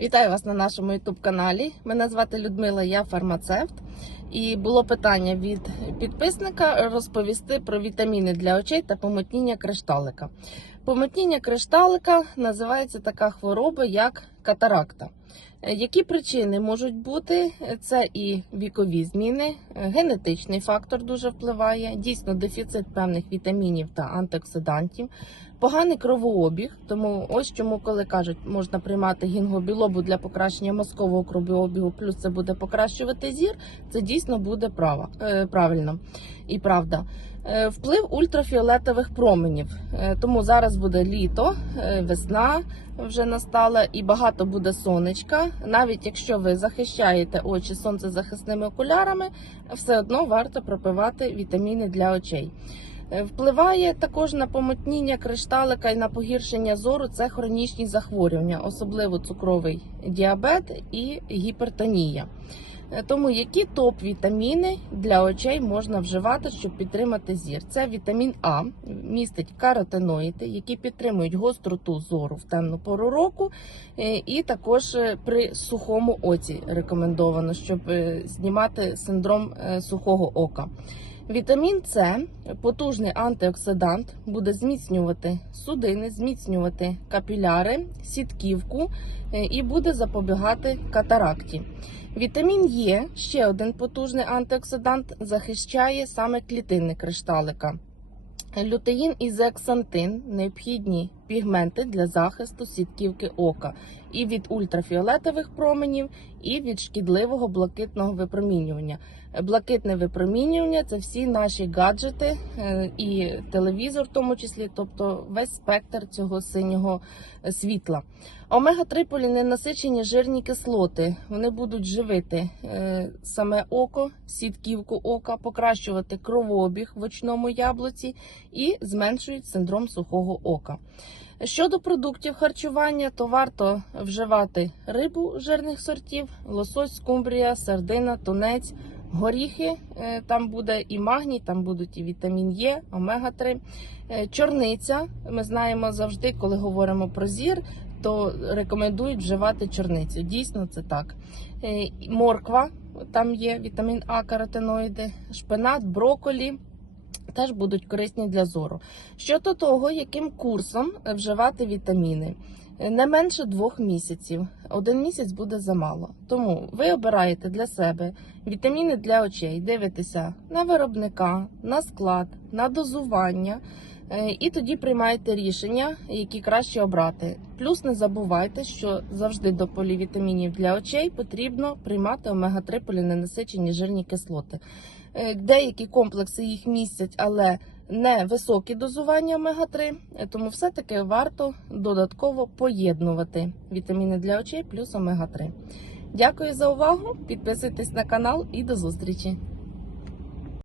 Вітаю вас на нашому youtube каналі. Мене звати Людмила, я фармацевт. І було питання від підписника розповісти про вітаміни для очей та помутніння кришталика. Помутніння кришталика називається така хвороба, як катаракта. Е, Які причини можуть бути? Це і вікові зміни, е, генетичний фактор дуже впливає, дійсно дефіцит певних вітамінів та антиоксидантів, поганий кровообіг. Тому ось чому, коли кажуть, можна приймати гінгобілобу для покращення мозкового кровообігу, плюс це буде покращувати зір, це дійсно буде право, е, правильно і правда. Е, Вплив ультрафіолетових променів. Е, Тому зараз буде літо, весна вже настала і багато буде сонечка. Навіть якщо ви захищаєте очі сонцезахисними окулярами, все одно варто пропивати вітаміни для очей. Впливає також на помутніння кришталика і на погіршення зору це хронічні захворювання, особливо цукровий діабет і гіпертонія. Е, Тому які топ-вітаміни для очей можна вживати, щоб підтримати зір? Це вітамін А, містить каротиноїди, які підтримують гостроту зору в темну пору року, е, і також е, при сухому оці рекомендовано, щоб знімати синдром сухого ока. Вітамін С потужний антиоксидант, буде зміцнювати судини, зміцнювати капіляри, сітківку е, і буде запобігати катаракті. Вітамін Е, ще один потужний антиоксидант, захищає саме клітини кришталика. Лютеїн і зеаксантин необхідні пігменти для захисту сітківки ока і від ультрафіолетових променів, і від шкідливого блакитного випромінювання. Блакитне випромінювання це всі наші гаджети е, і телевізор, в тому числі, тобто весь спектр цього синього е, світла. Омега-3 поліненасичені жирні кислоти. Вони будуть живити е, саме око, сітківку ока, покращувати кровообіг в очному яблуці і зменшують синдром сухого ока. Щодо продуктів харчування, то варто вживати рибу жирних сортів, лосось, скумбрія, сардина, тунець, горіхи. е, Там буде і магній, там будуть і вітамін Е, омега-3. Е, Чорниця. Ми знаємо завжди, коли говоримо про зір, то рекомендують вживати чорницю. Дійсно, це так. Е, Морква, там є вітамін А, каротиноїди, шпинат, броколі. Теж будуть корисні для зору. Щодо того, яким курсом вживати вітаміни, не менше двох місяців. Один місяць буде замало. Тому ви обираєте для себе вітаміни для очей, дивитеся на виробника, на склад, на дозування. Е, І тоді приймаєте рішення, які краще обрати. Плюс не забувайте, що завжди до полівітамінів для очей потрібно приймати омега-3 поліненасичені жирні кислоти. Е, Деякі комплекси їх містять, але не високі дозування омега-3, е, тому все-таки варто додатково поєднувати вітаміни для очей плюс омега-3. Дякую за увагу! Підписуйтесь на канал і до зустрічі!